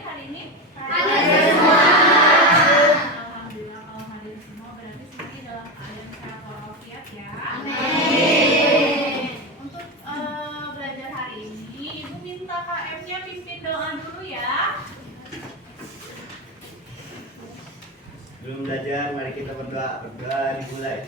hadir hari ini? Hadir semua. Alhamdulillah kalau hadir semua berarti semuanya dalam keadaan sehat walafiat ya. Amin. Untuk belajar hari ini, Ibu minta KM-nya pimpin doa dulu ya. Belum belajar, mari kita berdoa. Berdoa dimulai.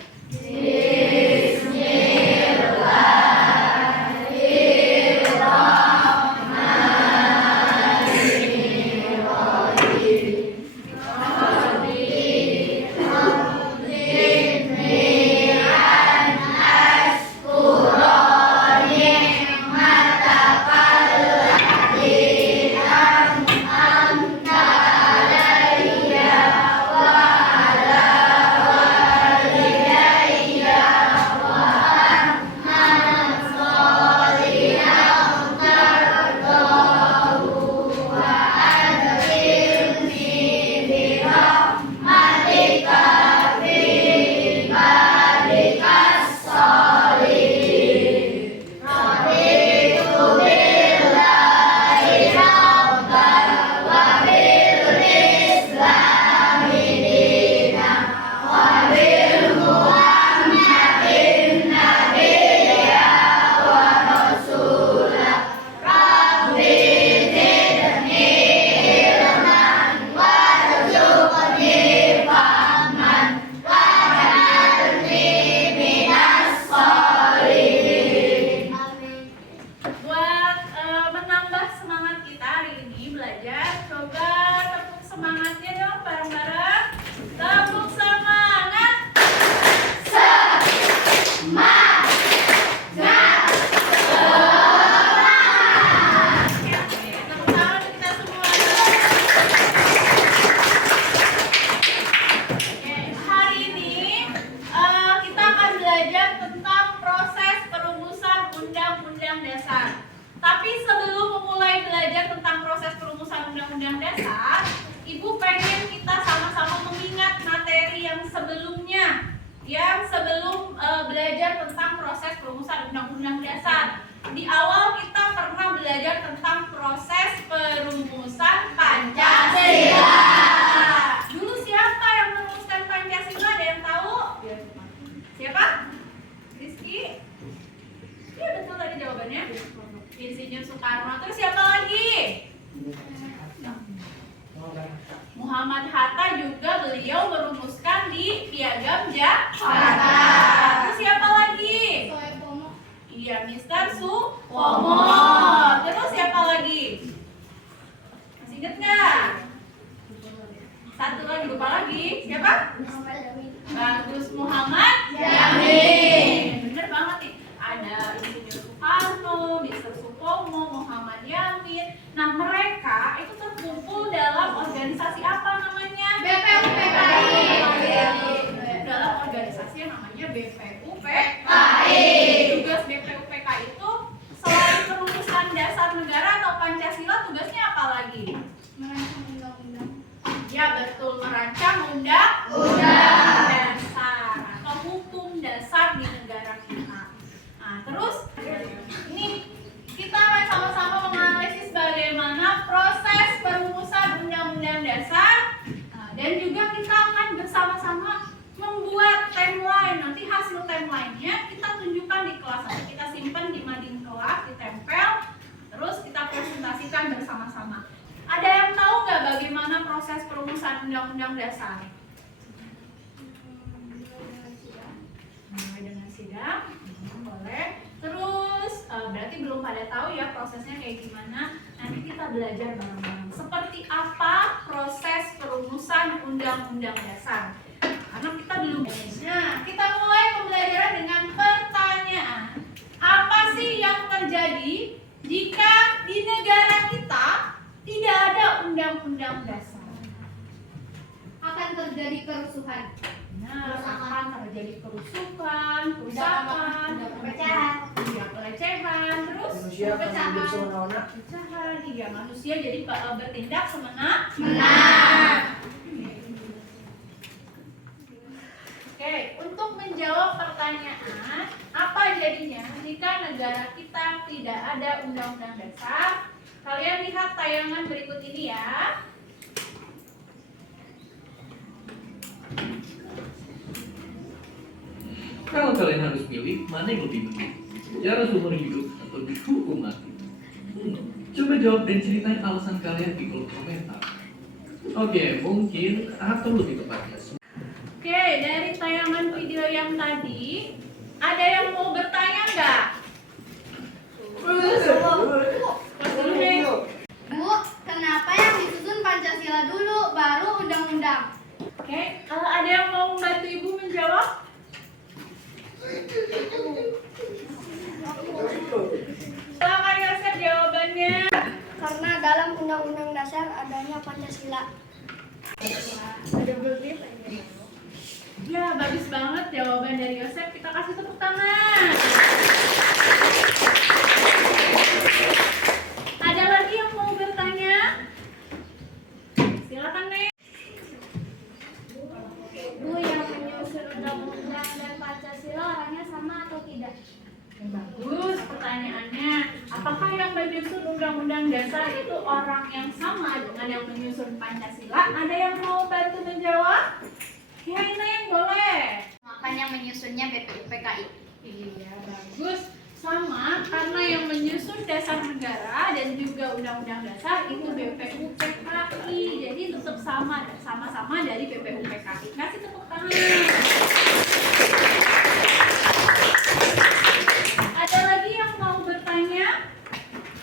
Undang-Undang Dasar, Ibu pengen kita sama-sama mengingat materi yang sebelumnya, yang sebelum belajar tentang proses perumusan Undang-Undang Dasar. Di awal kita pernah belajar tentang proses perumusan Pancasila. Dulu siapa yang merumuskan Pancasila? Ada yang tahu? Siapa? Rizky? Iya betul tadi jawabannya. Insinyur Soekarno. Terus siapa lagi? Muhammad Hatta, juga beliau merumuskan di Piagam Jakarta. Terus siapa lagi? Iya, Mr. Supomo. Terus siapa lagi? Masih ingat nggak? Satu lagi, lupa lagi. Siapa? Bagus, Muhammad Yamin. Bener banget nih. Ada Insinyur Soekarno, Mr. Supomo, Muhammad Yamin. Nah, mereka itu terkumpul dalam organisasi apa namanya? BPUPKI. Dalam organisasi yang namanya BPUPKI. Tugas BPUPKI itu selain perumusan dasar negara atau Pancasila, tugasnya apa lagi? Merancang undang-undang. Ya betul, merancang undang-undang dasar atau hukum dasar di negara kita. Nah, terus ini kita akan sama-sama menganalisis bagaimana proses perumusan Undang-Undang Dasar. Nah, dan juga kita akan bersama-sama membuat timeline. Nanti hasil timelinenya kita tunjukkan di kelas, atau kita simpan di mading kelas, ditempel, terus kita presentasikan bersama-sama. Ada yang tahu nggak bagaimana proses perumusan Undang-Undang Dasar? Mulai dengan sidang, boleh. Terus berarti belum pada tahu ya prosesnya kayak gimana. Nanti kita belajar bareng-bareng seperti apa proses perumusan Undang-Undang Dasar. Karena kita belum. Nah, kita mulai pembelajaran dengan pertanyaan. Apa sih yang terjadi jika di negara kita tidak ada Undang-Undang Dasar? Akan terjadi kerusuhan. Nah, akan terjadi kerusuhan, kerusakan, Perpecahan. iya, pelecehan, terus Manusia akan hidup semena-mena. perpecahan, iya, manusia jadi bertindak semena-mena. Oke, untuk menjawab pertanyaan apa jadinya jika negara kita tidak ada Undang-Undang Dasar, kalian lihat tayangan berikut ini ya. kalian harus pilih mana yang lebih penting, penjara seumur hidup atau dihukum mati. Coba jawab dan ceritain alasan kalian di kolom komentar. Oke, mungkin atau lebih tepatnya. Oke, dari tayangan video yang tadi, ada yang mau bertanya nggak? Pas dulu deh. Bu, kenapa yang disusun Pancasila dulu, baru undang-undang? Oke, kalau ada yang mau membantu ibu menjawab? Silakan Yosef jawabannya. Karena dalam Undang-Undang Dasar adanya Pancasila. Ya, bagus banget jawaban dari Yosef. Kita kasih tepuk tangan. Ada lagi yang mau bertanya? Silakan nih. Bu, yang menyusun Undang-Undang dan Pancasila orangnya sama atau tidak? Bagus pertanyaannya. Apakah yang menyusun Undang-Undang Dasar itu orang yang sama dengan yang menyusun Pancasila? Ada yang mau bantu menjawab? Ya, ini yang boleh. Makanya menyusunnya BPUPKI. Iya, bagus. Sama, karena yang menyusun dasar negara dan juga undang-undang dasar itu BPUPKI. Jadi tetap sama-sama dari BPUPKI. Kasih tepuk tangan. Ada lagi yang mau bertanya?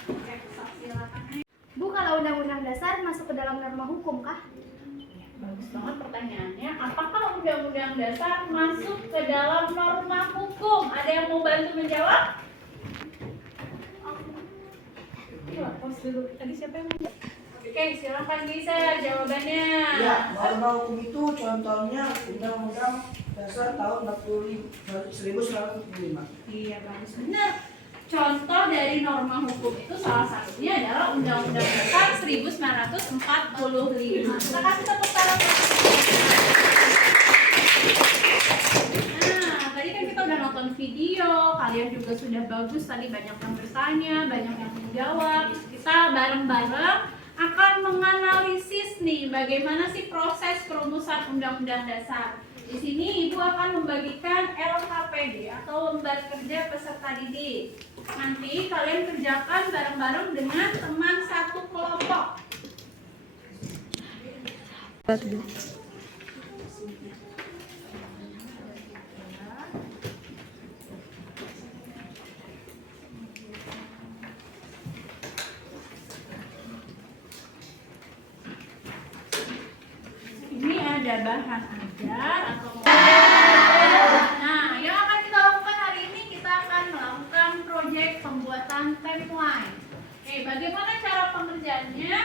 Oke, silakan. Bu, kalau Undang-Undang Dasar masuk ke dalam norma hukum kah? Bagus banget pertanyaannya. Apakah undang-undang dasar masuk ke dalam norma hukum? Ada yang mau bantu menjawab? Iya, pos dulu. Tadi siapa yang menjawab? Oke, silakan bisa jawabannya. Ya, norma hukum itu contohnya Undang-Undang Dasar tahun 1945. Iya, bagus benar. Contoh dari norma hukum itu salah satunya adalah Undang-Undang Dasar 1945. Kita kasih tepuk tangan. Nah, tadi kan kita udah nonton video, kalian juga sudah bagus tadi, banyak yang bertanya, banyak yang menjawab. Kita bareng-bareng akan menganalisis nih bagaimana sih proses perumusan Undang-Undang Dasar. Di sini Ibu akan membagikan LKPD atau lembar kerja peserta didik. Nanti kalian kerjakan bareng-bareng dengan teman satu kelompok. Ini ada bahan ajar atau nah, yang akan kita lakukan hari ini, kita akan melakukan proyek pembuatan timeline. Oke, bagaimana cara pengerjaannya?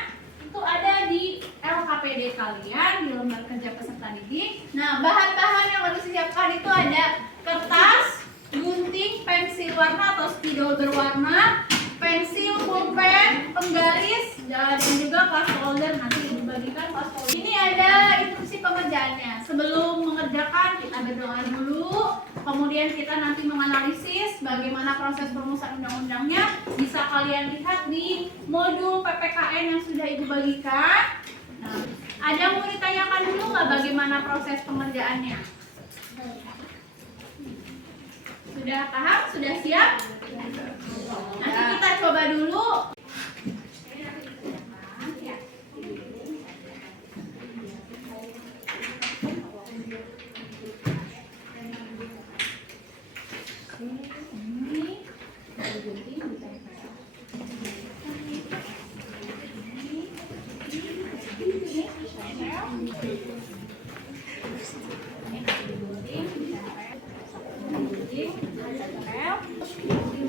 Itu ada di LKPD kalian, di lembar kerja peserta didik. Nah, bahan-bahan yang harus disiapkan itu ada kertas, gunting, pensil warna atau spidol berwarna, pensil, pulpen, penggaris, dan juga class folder. Nanti dibagikan class folder. Ini ada instruksi pengerjaannya. Sebelum mengerjakan, kita berdoa dulu. Kemudian kita nanti menganalisis bagaimana proses perumusan undang-undangnya. Bisa kalian lihat di modul PPKN yang sudah Ibu bagikan. Nah, ada yang mau ditanyakan dulu nggak bagaimana proses pengerjaannya? Sudah paham? Sudah siap? Nanti kita coba dulu.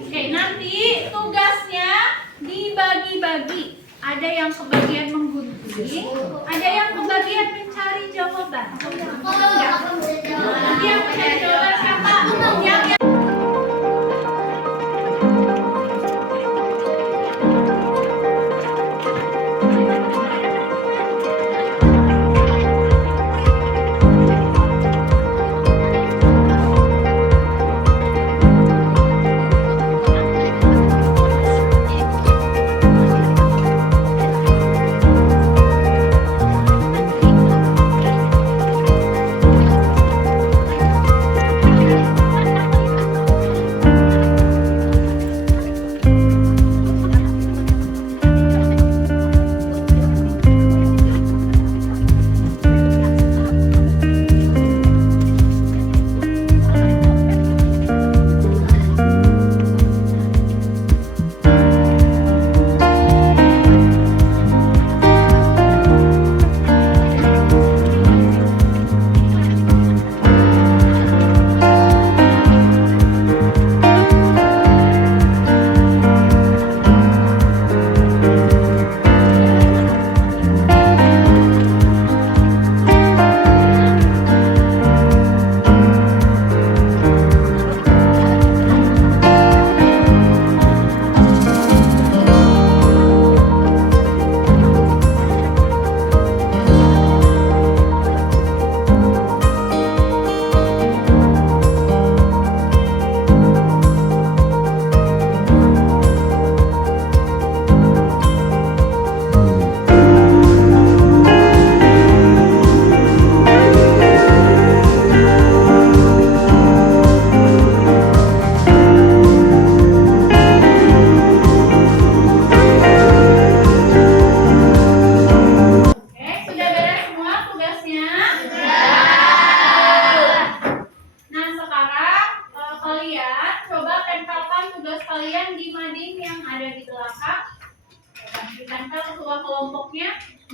Oke, nanti tugasnya dibagi-bagi. Ada yang kebagian menggunting, ada yang kebagian mencari jawaban. Nanti yang mencari jawaban siapa? Yang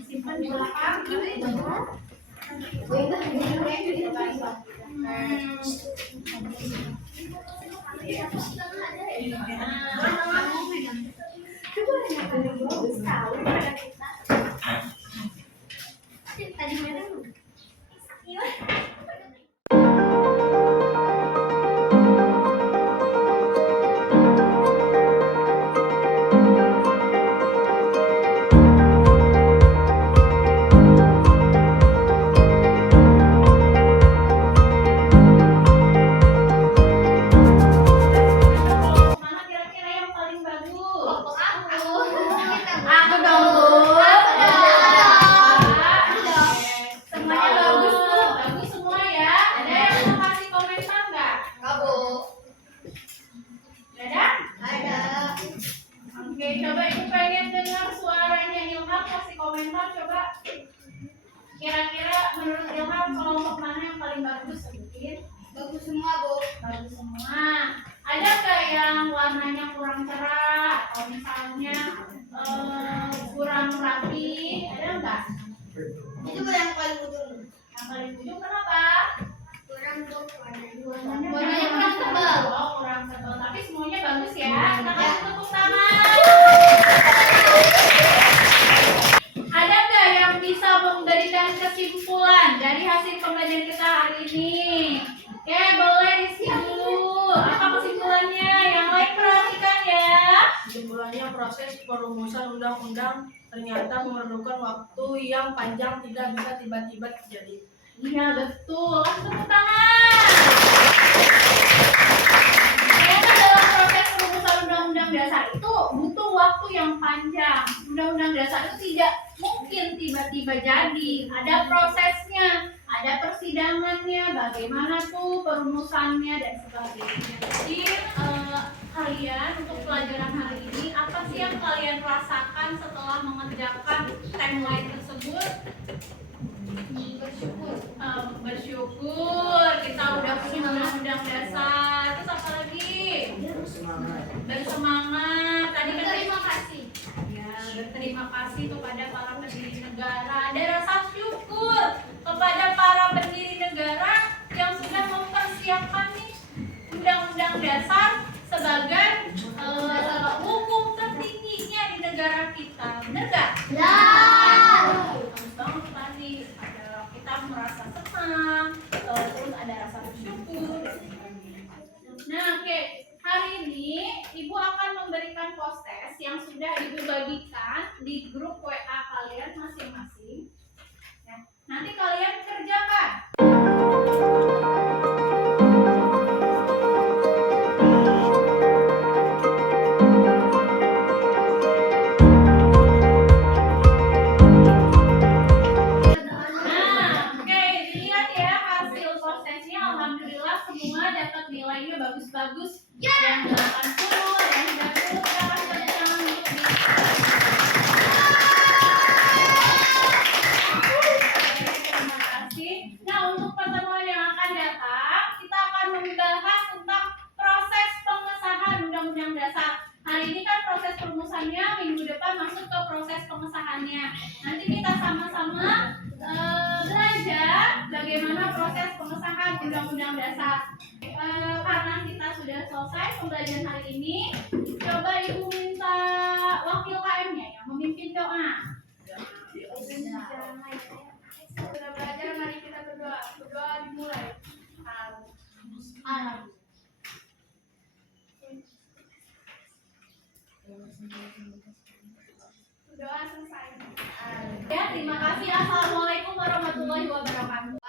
Simpan di belakang. Mana kira-kira yang paling bagus? Aku dong, Bu. Semuanya bagus tuh, bagus semua ya. Ada yang mau kasih komentar nggak? Ada? Oke, coba ibu pengen dengar suaranya Ilham kasih komentar coba. Kira-kira menurut Ilham kelompok mana yang paling bagus sebutin? Bagus semua. Ada nggak yang warnanya kurang cerah atau misalnya kurang rapi? Ada nggak? Yang paling ujung kenapa? Warnanya kurang tebal. Oh, kurang tebal. Tapi semuanya bagus ya. Kita kasih tepuk tangan. Ada nggak yang bisa memberikan kesimpulan dari hasil pembelajaran kita hari ini? Oke, boleh di sini dulu. Apa kesimpulannya? Yang lain perhatikan ya. Kesimpulannya, proses perumusan undang-undang ternyata memerlukan waktu yang panjang, tidak bisa tiba-tiba terjadi. Iya betul. Kasih tepuk tangan. Ternyata dalam proses perumusan undang-undang dasar itu butuh waktu yang panjang. Undang-undang dasar itu tidak mungkin tiba-tiba jadi. Ada prosesnya, ada persidangannya, bagaimana tuh perumusannya dan sebagainya. Jadi kalian untuk pelajaran hari ini apa sih yang kalian rasakan setelah mengerjakan timeline tersebut? Bersyukur kita udah punya undang-undang dasar. Terus apa lagi? Bersemangat. Tadi berterima kasih. Ya, berterima kasih kepada para pendiri negara. Ada rasa syukur kepada para pendiri negara yang sudah mempersiapkan nih undang-undang dasar sebagai hukum tertingginya di negara kita. Benar nggak? Banget tadi ada kita merasa senang, terus ada rasa bersyukur. Nah, oke. Hari ini Ibu akan memberikan post-test yang sudah Ibu bagikan di grup WA kalian masing-masing. Ya, nanti kalian kerjakan. Nah, oke, dilihat ya hasil post-testnya. Alhamdulillah semua dapat nilainya bagus-bagus. Yang 80, yang 90 silahkan berjalan untuk di. Terima kasih. Nah, untuk pertemuan yang akan datang, kita akan membahas tentang proses pengesahan Undang-Undang Dasar. Hari ini kan proses perumusannya, minggu depan masuk ke proses pengesahannya. Nanti kita sama-sama belajar bagaimana proses pengesahan Undang-Undang Dasar. Karena kita sudah selesai pembelajaran hari ini, coba Ibu minta wakil KM-nya yang memimpin doa. Sudah belajar, mari kita berdoa. Berdoa dimulai. Doa selesai. Ya, terima kasih. Assalamualaikum warahmatullahi wabarakatuh.